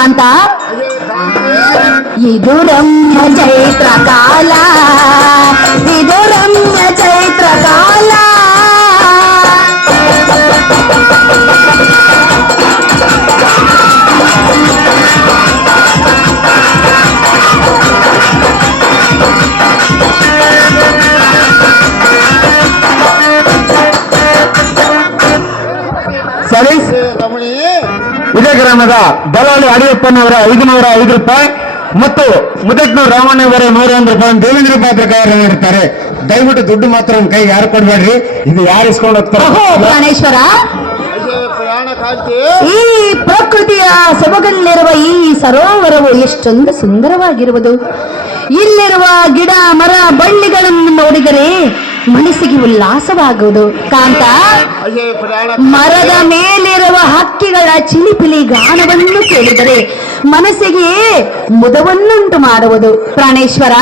ಕಾಂತ ಇದು ರಮ್ಯ ಚೈತ್ರ ಕಾಲ, ಇದು ರಮ್ಯ ಚೈತ್ರ ಕಾಲ. ಸಲೀಸ್ ಇದೇ ಗ್ರಾಮದ ಬಲಾಳಿ ಅಡಿಯಪ್ಪನವರ 505 ರೂಪಾಯಿ ಮತ್ತು ಮುದಕ್ನೂರು ರಾಮಣ್ಣವರ 101 ರೂಪಾಯಿ, ದೇವೇಂದ್ರ ಪಾತ್ರಕಾರ ನೀಡುತ್ತಾರೆ. ದಯವಿಟ್ಟು ದುಡ್ಡು ಮಾತ್ರ ಒಂದು ಕೈ ಯಾರು ಕೊಡ್ಬೇಡ್ರಿ, ಇದು ಯಾರು ಇಸ್ಕೊಂಡು ಹೋಗ್ತಾರೆ. ಪ್ರಾಣೇಶ್ವರ, ಈ ಪ್ರಕೃತಿಯ ಸೊಬಗಲ್ಲಿರುವ ಈ ಸರೋವರವು ಎಷ್ಟೊಂದು ಸುಂದರವಾಗಿರುವುದು. ಇಲ್ಲಿರುವ ಗಿಡ ಮರ ಬಳ್ಳಿಗಳನ್ನು ನೋಡಿದರೆ ಮನಸ್ಸಿಗೆ ಉಲ್ಲಾಸವಾಗುವುದು. ಕಾಂತ, ಮರದ ಮೇಲಿರುವ ಹಕ್ಕಿಗಳ ಚಿಲಿಪಿಲಿ ಗಾನವನ್ನು ಕೇಳಿದರೆ ಮನಸ್ಸಿಗೆ ಮುದವನ್ನುಂಟು ಮಾಡುವುದು. ಪ್ರಾಣೇಶ್ವರ,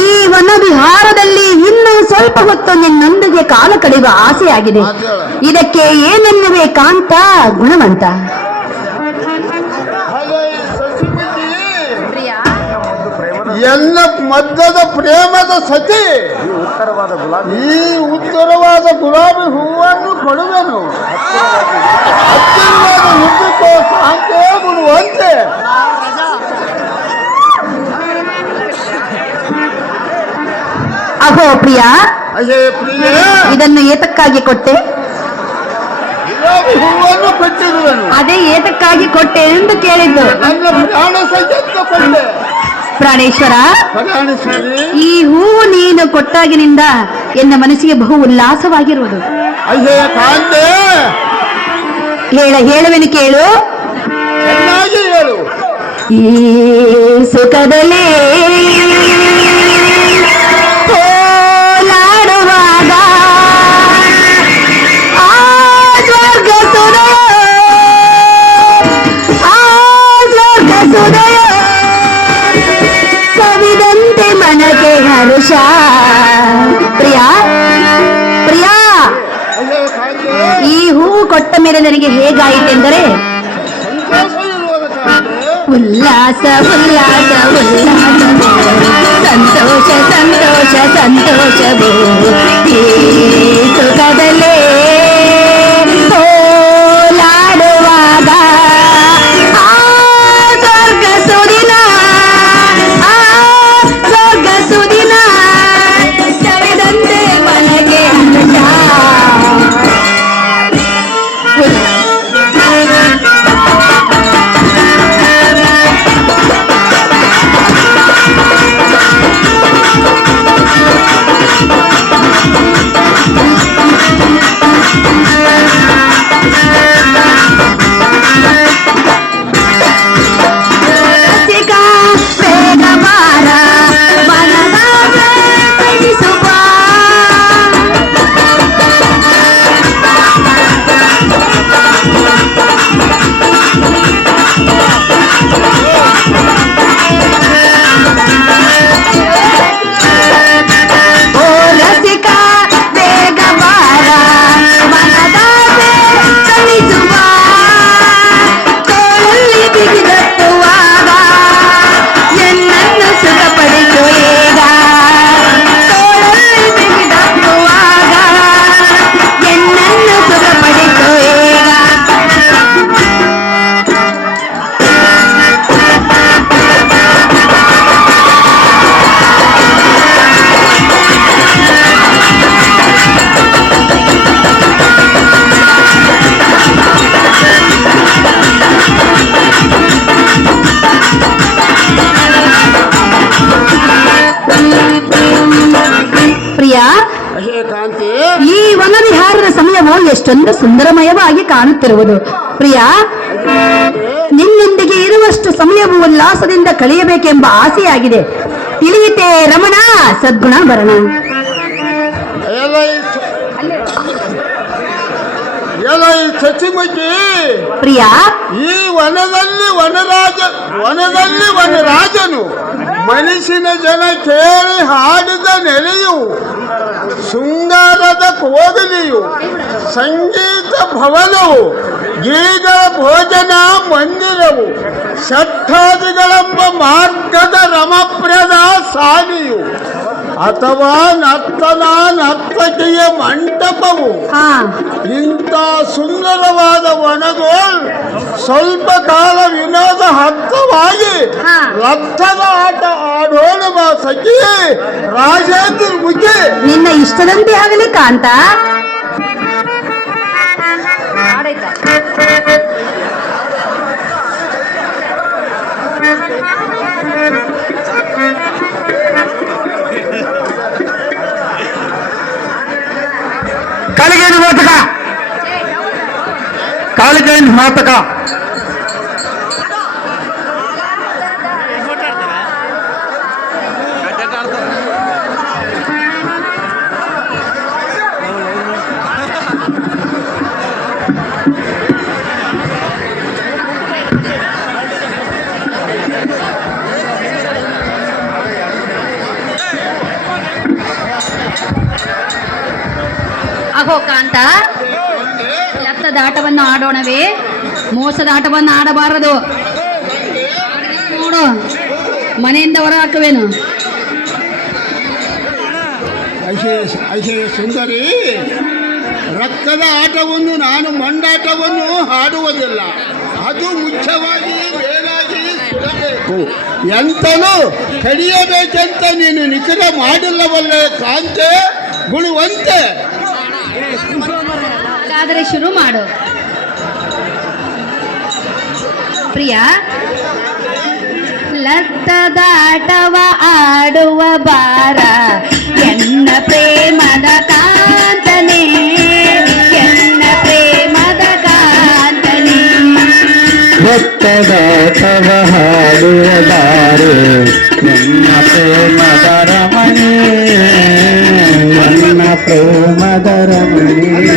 ಈ ವನ ವಿಹಾರದಲ್ಲಿ ಇನ್ನೂ ಸ್ವಲ್ಪ ಹೊತ್ತು ನಿನ್ನೊಂದಿಗೆ ಕಾಲ ಕಳೆಯುವ ಆಸೆಯಾಗಿದೆ. ಇದಕ್ಕೆ ಏನನ್ನುವೆ ಕಾಂತ ಗುಣವಂತ? ಎಲ್ಲ ಮಧ್ಯದ ಪ್ರೇಮದ ಸತಿ, ಈ ಉತ್ತರವಾದ ಗುಲಾಬಿ ಹೂವನ್ನು ಕೊಡುವೆನು. ಹತ್ತಿರವಾದ ನುಗ್ಗಿಕೋ ಶಾಂತೇ ಬಿಡುವಂತೆ. ಅಹೋ ಪ್ರಿಯ, ಅಯ್ಯೇ ಪ್ರಿಯ, ಇದನ್ನು ಏತಕ್ಕಾಗಿ ಕೊಟ್ಟೆ? ಗುಲಾಬಿ ಹೂವನ್ನು ಕೊಟ್ಟಿರುವೆನು. ಅದೇ ಏತಕ್ಕಾಗಿ ಕೊಟ್ಟೆ ಎಂದು ಕೇಳಿದ್ದು. ನನ್ನ ಪ್ರಾಣ ಸಹಿತ ಕೊಟ್ಟೆ. ಪ್ರಾಣೇಶ್ವರ, ಈ ಹೂವು ನೀನು ಕೊಟ್ಟಾಗಿನಿಂದ ಎನ್ನ ಮನಸ್ಸಿಗೆ ಬಹು ಉಲ್ಲಾಸವಾಗಿರುವುದು. ಅಯ್ಯೇ ಕಾಂತೆ, ಹೇಳುವೆನು ಕೇಳು. ಚೆನ್ನಾಗಿ ಹೇಳು. ಈ ಸುಖದಲ್ಲಿ ಹೋಲಾಡುವಾಗ ಆ ಸ್ವರ್ಗ ಸುದಯ, ಆ ಸ್ವರ್ಗ ಸುದಯ ಸವಿದಂತೆ ಮನಕ್ಕೆ ಹರುಷ. ಪ್ರಿಯ ಪ್ರಿಯ, ಈ ಹೂವು ಕೊಟ್ಟ ಮೇಲೆ ನನಗೆ ಹೇಗಾಯಿತೆಂದರೆ ಉಲ್ಲಾಸ ಉಲ್ಲಾಸ ಉಲ್ಲಾಸ, ಸಂತೋಷ ಸಂತೋಷ ಸಂತೋಷವು ಈ ಸುಖದಲ್ಲೇ ಹೋಲಾಡುವಾಗ ಆ ಸ್ವರ್ಗ ಸುದಿನ, ಆ ಸ್ವರ್ಗ ಸುದಿನ ಸವಿದಂತೆ ಮನಗೆ ಹರ್ಷ. ಈ ವನವಿಹಾರದ ಸಮಯವು ಎಷ್ಟೊಂದು ಸುಂದರಮಯವಾಗಿ ಕಾಣುತ್ತಿರುವುದು. ಪ್ರಿಯ, ನಿನ್ನೊಂದಿಗೆ ಇರುವಷ್ಟು ಸಮಯವು ಉಲ್ಲಾಸದಿಂದ ಕಳೆಯಬೇಕೆಂಬ ಆಸೆಯಾಗಿದೆ. ತಿಳಿಯಿತೆ ರಮಣ, ಸದ್ಗುಣ ಭರಣ. ಪ್ರಿಯ, ಈ ವನದಲ್ಲಿ ವನರಾಜನು ಮನಸ್ಸಿನ ಜನ ಕೇಳಿ ಹಾಡಿದ ನೆಲೆಯು, ಶೃಂಗಾರದ ಕೋಗಿಲೆಯು, ಸಂಗೀತ ಭವನವು, ಗಿರಿಗಳ ಭೋಜನ ಮಂದಿರ ಷಟ್ಟಾದಿಗಳೆಂಬ ಮಾರ್ಗದ ರಮಪ್ರದ ಸಾನಿಯು ಅಥವಾ ನರ್ತನ ನರ್ತಕಿಯ ಮಂಟಪವು ಹಾ ಇಂಥ ಸುಂದರವಾದ ವನಗೋಲ್ ಸ್ವಲ್ಪ ಕಾಲ ವಿನೋದ ಹತ್ತವಾಗಿ ಹಾ. ರಕ್ತದ ಆಟ ಆಡೋಣ ಬಾ ಸಖಿ ರಾಜೇಂದ್ರ ಮುಖಿ. ನಿನ್ನ ಇಷ್ಟದಂತೆ ಆಗಲಿ ಕಾಂತ. ಕಾಲಿಗೇನು ಮಾತಕ ಕಾಲಿಗೇನು ಮಾತಕ ಅಹೋ ಕಾಂತ, ಲೆಕ್ಕದ ಆಟವನ್ನು ಆಡೋಣವೇ, ಮೋಸದ ಆಟವನ್ನು ಆಡಬಾರದು. ನೋಡು, ಮನೆಯಿಂದ ಹೊರ ಹಾಕುವೇನು. ಐಶೇ ಸುಂದರಿ, ರಕ್ತದ ಆಟವನ್ನು ನಾನು ಮಂಡಾಟವನ್ನು ಆಡುವುದಿಲ್ಲ. ಅದು ಮುಖ್ಯವಾಗಿ ಮೇಲಾಗಿ ಸುಡಬೇಕು. ಎಂತಲೂ ಕಡಿಯಬೇಕೆಂತ ನೀನು ನಿಖರ ಮಾಡಿಲ್ಲವಲ್ಲೇ ಕಾಂತೆ ಗುಳುವಂತೆ. ಹಾಗಾದರೆ ಶುರು ಮಾಡು ಪ್ರಿಯ. ಲತ್ತದಾಟವ ಆಡುವ ಬಾರ ಎನ್ನ ಪ್ರೇಮದ ಕಾಂತನೇ, ಎನ್ನ ಪ್ರೇಮದ ಕಾಂತನೇ. ಭಕ್ತದಾಟವ ಹಾಡುವದಾರೆ ನನ್ನ ಪ್ರೇಮದ ರಮಣಿ, ನನ್ನ ಪ್ರೇಮದ ರಮಣಿ.